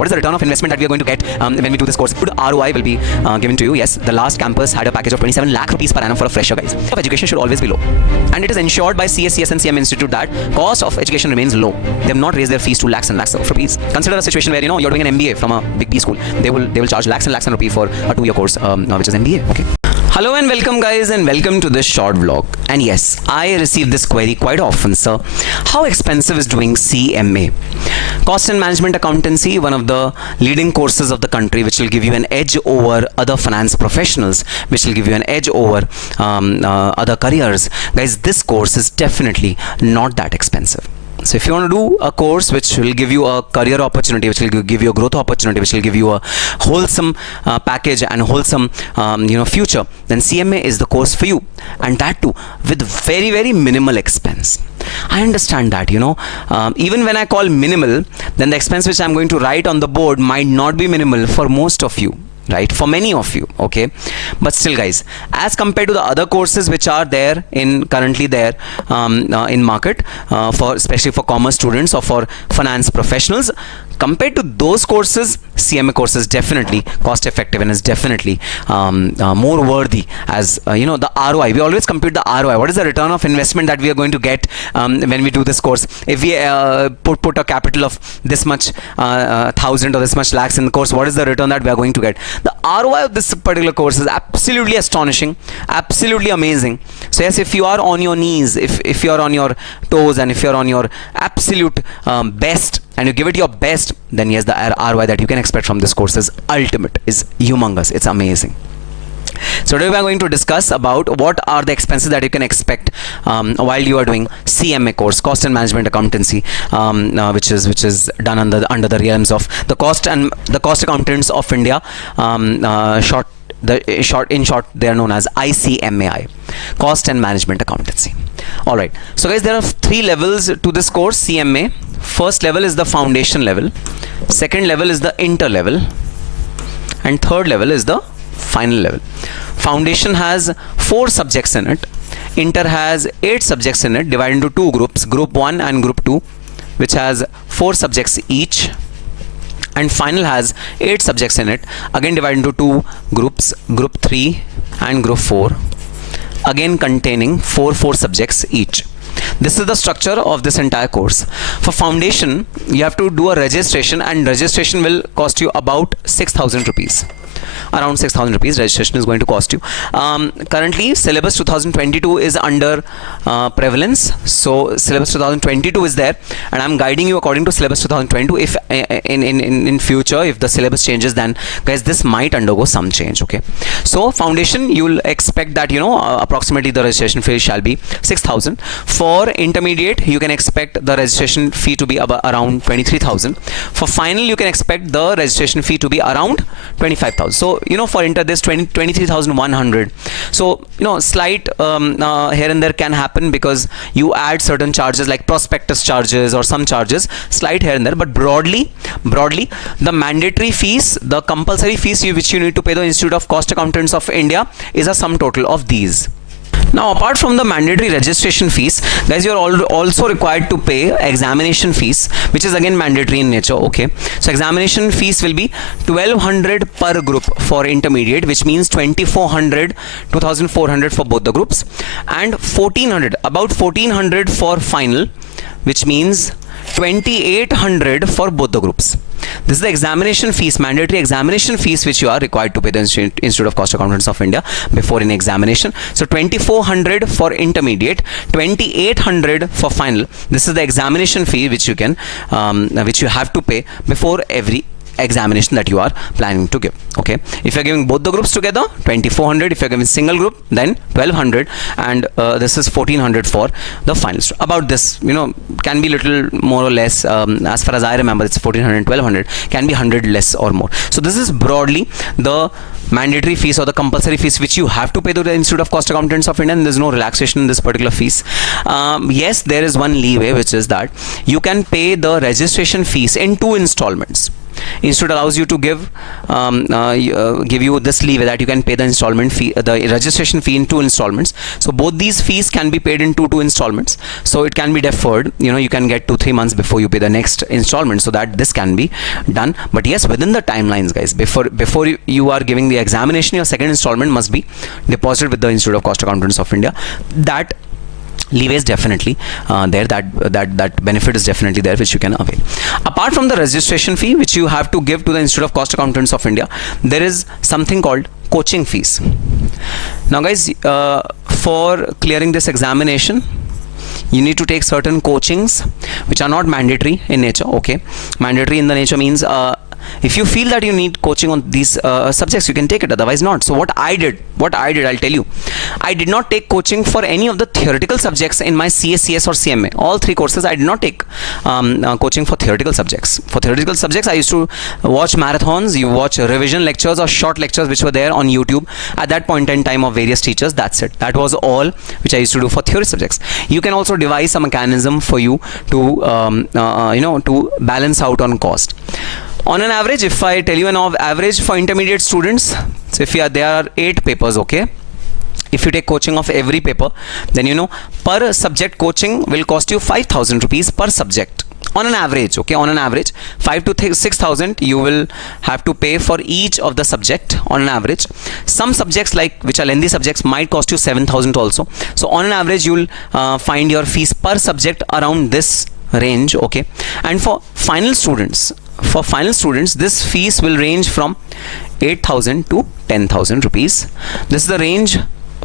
What is the return of investment that we are going to get when we do this course? Good ROI will be given to you. Yes, the last campus had a package of 27 lakh rupees per annum for a fresher, guys. Of education should always be low, and it is ensured by CS and CMA Institute that cost of education remains low. They have not raised their fees to lakhs and lakhs of rupees. Consider a situation where you're doing an MBA from a big B school. They will charge lakhs and lakhs of rupees for a 2-year course, which is MBA. Okay. Hello and welcome, guys, and welcome to this short vlog. And yes, I receive this query quite often, sir. How expensive is doing CMA? Cost and Management Accountancy, one of the leading courses of the country, which will give you an edge over other finance professionals, which will give you an edge over other careers. Guys, this course is definitely not that expensive. So if you want to do a course which will give you a career opportunity, which will give you a growth opportunity, which will give you a wholesome package and wholesome future, then CMA is the course for you, and that too with very, very minimal expense. I understand that, even when I call minimal, then the expense which I'm going to write on the board might not be minimal for most of you, right? For many of you, okay? But still, guys, as compared to the other courses which are there currently there in market, especially for commerce students or for finance professionals, compared to those courses, CMA course is definitely cost effective and is definitely more worthy as the ROI. We always compute the ROI. What is the return of investment that we are going to get when we do this course? If we put a capital of this much thousand or this much lakhs in the course, what is the return that we are going to get? The ROI of this particular course is absolutely astonishing, absolutely amazing. So yes, if you are on your knees, if you are on your toes, and if you are on your absolute best, and you give it your best, then yes, the ROI that you can expect from this course is ultimate, is humongous, it's amazing. So today we are going to discuss about what are the expenses that you can expect while you are doing CMA course, Cost and Management Accountancy, which is done under the realms of the cost accountants of India. In short, they are known as ICMAI, Cost and Management Accountancy. All right. So guys, there are 3 levels to this course, CMA. First level is the foundation level. Second level is the inter level, and third level is the final level. Foundation has 4 subjects in it. Inter has 8 subjects in it, divided into 2 groups, group 1 and group 2, which has 4 subjects each. And final has 8 subjects in it, again divided into 2 groups, group 3 and group 4, again containing 4 subjects each. This is the structure of this entire course. For foundation, you have to do a registration, and registration will cost you about 6,000 rupees. Around 6,000 rupees registration is going to cost you. Currently, syllabus 2022 is under prevalence. So syllabus 2022 is there, and I'm guiding you according to syllabus 2022. If in future, if the syllabus changes, then guys, this might undergo some change. Okay. So foundation, you will expect that approximately the registration fee shall be 6,000. For intermediate, you can expect the registration fee to be around 23,000. For final, you can expect the registration fee to be around 25,000. So for inter, there's 23,100. So slight here and there can happen because you add certain charges like prospectus charges or some charges, slight here and there. But broadly, the mandatory fees, the compulsory fees which you need to pay the Institute of Cost Accountants of India is a sum total of these. Now, apart from the mandatory registration fees, guys, you are also required to pay examination fees, which is again mandatory in nature. Okay, so examination fees will be 1,200 per group for intermediate, which means 2,400, 2,400 for both the groups, and 1,400, about 1,400 for final, which means 2,800 for both the groups. This is the examination fees, mandatory examination fees, which you are required to pay the Institute of Cost Accountants of India before any examination. So 2,400 for intermediate, 2,800 for final. This is the examination fee which you have to pay before every examination that you are planning to give. Okay, if you're giving both the groups together, 2,400. If you're giving single group, then 1,200, and this is 1,400 for the finals. About this, can be little more or less. As far as I remember, it's 1,400, 1,200, can be 100 less or more. So this is broadly the mandatory fees or the compulsory fees which you have to pay to the Institute of Cost Accountants of India, and there's no relaxation in this particular fees. Yes, there is one leeway, which is that you can pay the registration fees in 2 installments. institute allows you to give you this leeway that you can pay the installment fee, the registration fee in 2 installments. So both these fees can be paid in two installments, so it can be deferred. You can get 2-3 months before you pay the next installment, so that this can be done. But yes, within the timelines, guys, before you are giving the examination, your second installment must be deposited with the Institute of Cost Accountants of India. That leeway is definitely there, that benefit is definitely there, which you can avail. Apart from the registration fee which you have to give to the Institute of Cost Accountants of India, there is something called coaching fees. Now guys, for clearing this examination, you need to take certain coachings which are not mandatory in nature. Okay, mandatory in the nature means if you feel that you need coaching on these subjects, you can take it, otherwise not. So what I did, I'll tell you. I did not take coaching for any of the theoretical subjects in my CS, CS or CMA. All 3 courses I did not take coaching for theoretical subjects. For theoretical subjects, I used to watch marathons, you watch revision lectures or short lectures which were there on YouTube at that point in time of various teachers. That's it. That was all which I used to do for theory subjects. You can also devise a mechanism for you to to balance out on cost. On an average, if I tell you an average for intermediate students, so if there are 8 papers, okay, if you take coaching of every paper, then per subject coaching will cost you 5,000 rupees per subject. On an average, okay, on an average, 5,000 to 6,000 you will have to pay for each of the subject on an average. Some subjects, like which are lengthy subjects, might cost you 7,000 also. So on an average, you will find your fees per subject around this range, okay. And for final students, this fees will range from 8,000 to 10,000 rupees. This is the range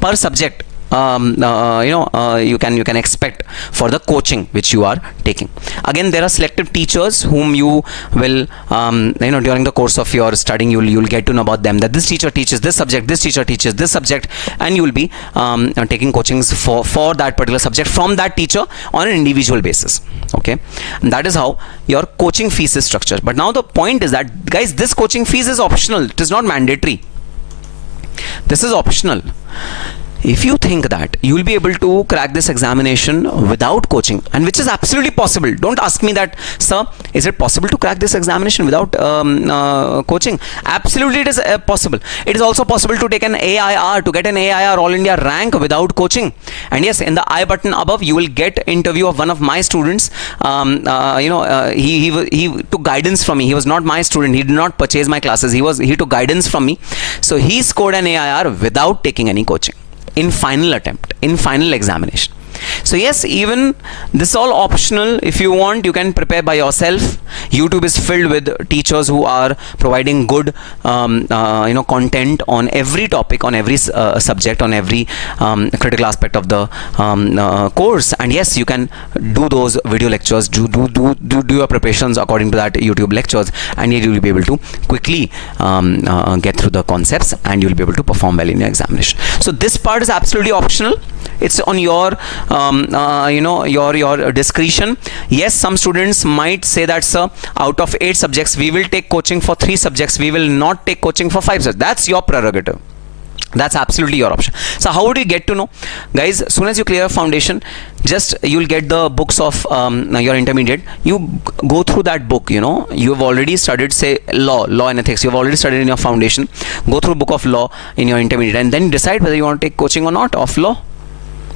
per subject you can expect for the coaching which you are taking. Again, there are selective teachers whom you will during the course of your studying, you'll get to know about them, that this teacher teaches this subject, this teacher teaches this subject, and you will be taking coachings for that particular subject from that teacher on an individual basis. Okay, and that is how your coaching fees is structured. But now the point is that, guys, this coaching fees is optional. It is not mandatory. This is optional. If you think that you will be able to crack this examination without coaching, and which is absolutely possible, don't ask me that, sir, is it possible to crack this examination without coaching? Absolutely, it is possible. It is also possible to take an AIR, to get an AIR All India rank without coaching. And yes, in the I button above, you will get interview of one of my students. He took guidance from me. He was not my student. He did not purchase my classes. He took guidance from me. So he scored an AIR without taking any coaching in final attempt, in final examination. So yes, even this is all optional. If you want, you can prepare by yourself. YouTube is filled with teachers who are providing good content on every topic, on every subject, on every critical aspect of the course. And yes, you can do those video lectures, do your preparations according to that YouTube lectures, and you will be able to quickly get through the concepts, and you will be able to perform well in your examination. So this part is absolutely optional. It's on your your discretion. Yes, some students might say that, sir, out of 8 subjects we will take coaching for 3 subjects, we will not take coaching for 5 subjects. That's your prerogative. That's absolutely your option. So how would you get to know? Guys, as soon as you clear a foundation, just you'll get the books of your intermediate. You go through that book. You've already studied, say, law and ethics. You've already studied in your foundation. Go through book of law in your intermediate, and then decide whether you want to take coaching or not of law.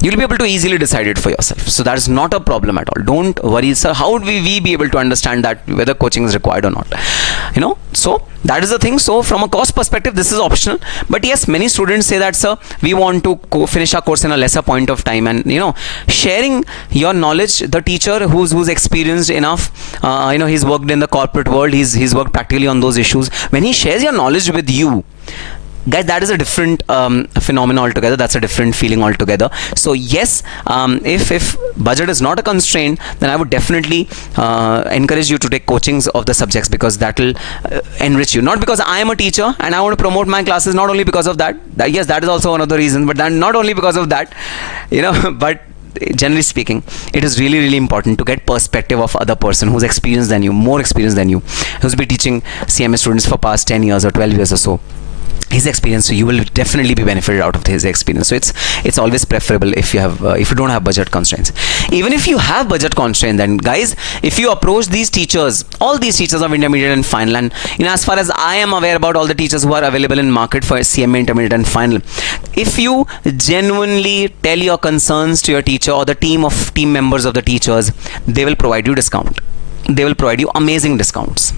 You'll be able to easily decide it for yourself. So that is not a problem at all. Don't worry, sir. How would we be able to understand that whether coaching is required or not? So that is the thing. So from a cost perspective, this is optional. But yes, many students say that, sir, we want to finish our course in a lesser point of time. And sharing your knowledge, the teacher who's experienced enough, he's worked in the corporate world, he's worked practically on those issues. When he shares your knowledge with you, guys, that is a different phenomenon altogether. That's a different feeling altogether. So yes, if budget is not a constraint, then I would definitely encourage you to take coachings of the subjects, because that will enrich you. Not because I am a teacher and I want to promote my classes, not only because of that. Yes, that is also one of the reasons, but then not only because of that, but generally speaking, it is really, really important to get perspective of other person who's experienced than you, more experienced than you, who's been teaching CMA students for past 10 years or 12 years or so. his experience, so you will definitely be benefited out of his experience. So it's always preferable if you have if you don't have budget constraints. Even if you have budget constraints, then guys, if you approach these teachers, all these teachers of intermediate and final, and as far as I am aware about all the teachers who are available in market for CMA Intermediate and final, if you genuinely tell your concerns to your teacher or the team members of the teachers, they will provide you discount. They will provide you amazing discounts.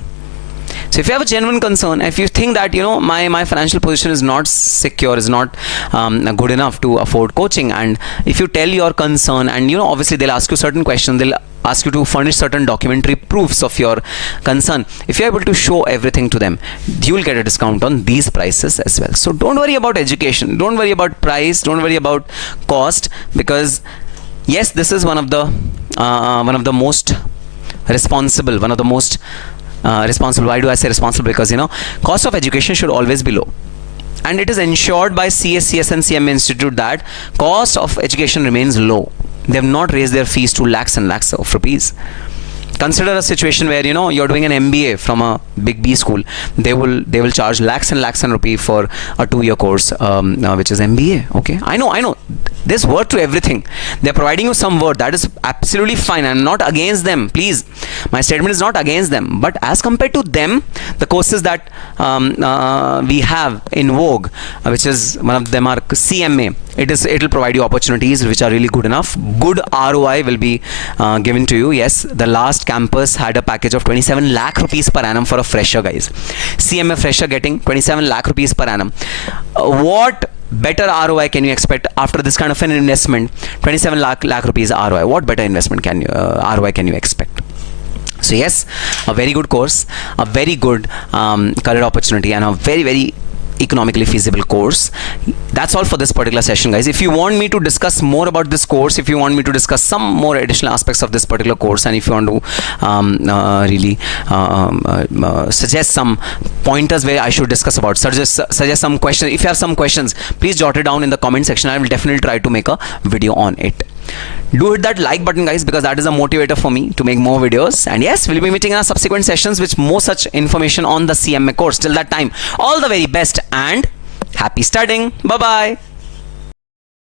So if you have a genuine concern, if you think that my financial position is not secure, is not good enough to afford coaching, and if you tell your concern, and obviously they'll ask you certain questions, they'll ask you to furnish certain documentary proofs of your concern. If you're able to show everything to them, you will get a discount on these prices as well. So don't worry about education, don't worry about price, don't worry about cost, because yes, this is one of the most responsible, responsible. Why do I say responsible? Because cost of education should always be low, and it is ensured by CSCS and CMA Institute that cost of education remains low. They have not raised their fees to lakhs and lakhs of rupees. Consider a situation where you're doing an MBA from a big B school. They will charge lakhs and lakhs and rupees for a 2-year course, which is MBA. Okay, I know. There's worth to everything. They're providing you some worth. That is absolutely fine. I'm not against them. Please, my statement is not against them. But as compared to them, the courses that we have in vogue, which is one of them are CMA. It will provide you opportunities which are really good enough. Good ROI will be given to you. Yes, the last campus had a package of 27 lakh rupees per annum for a fresher, guys. CMA fresher getting 27 lakh rupees per annum. What better ROI can you expect after this kind of an investment? 27 lakh rupees ROI. What better investment ROI can you expect? So yes, a very good course, a very good career opportunity, and a very, very economically feasible course. That's all for this particular session, guys. If you want me to discuss more about this course, if you want me to discuss some more additional aspects of this particular course, and if you want to really suggest some pointers where I should discuss about, suggest some questions, if you have some questions, please jot it down in the comment section. I will definitely try to make a video on it. Do hit that like button, guys, because that is a motivator for me to make more videos. And yes, we'll be meeting in our subsequent sessions with more such information on the CMA course. Till that time, all the very best and happy studying. Bye bye.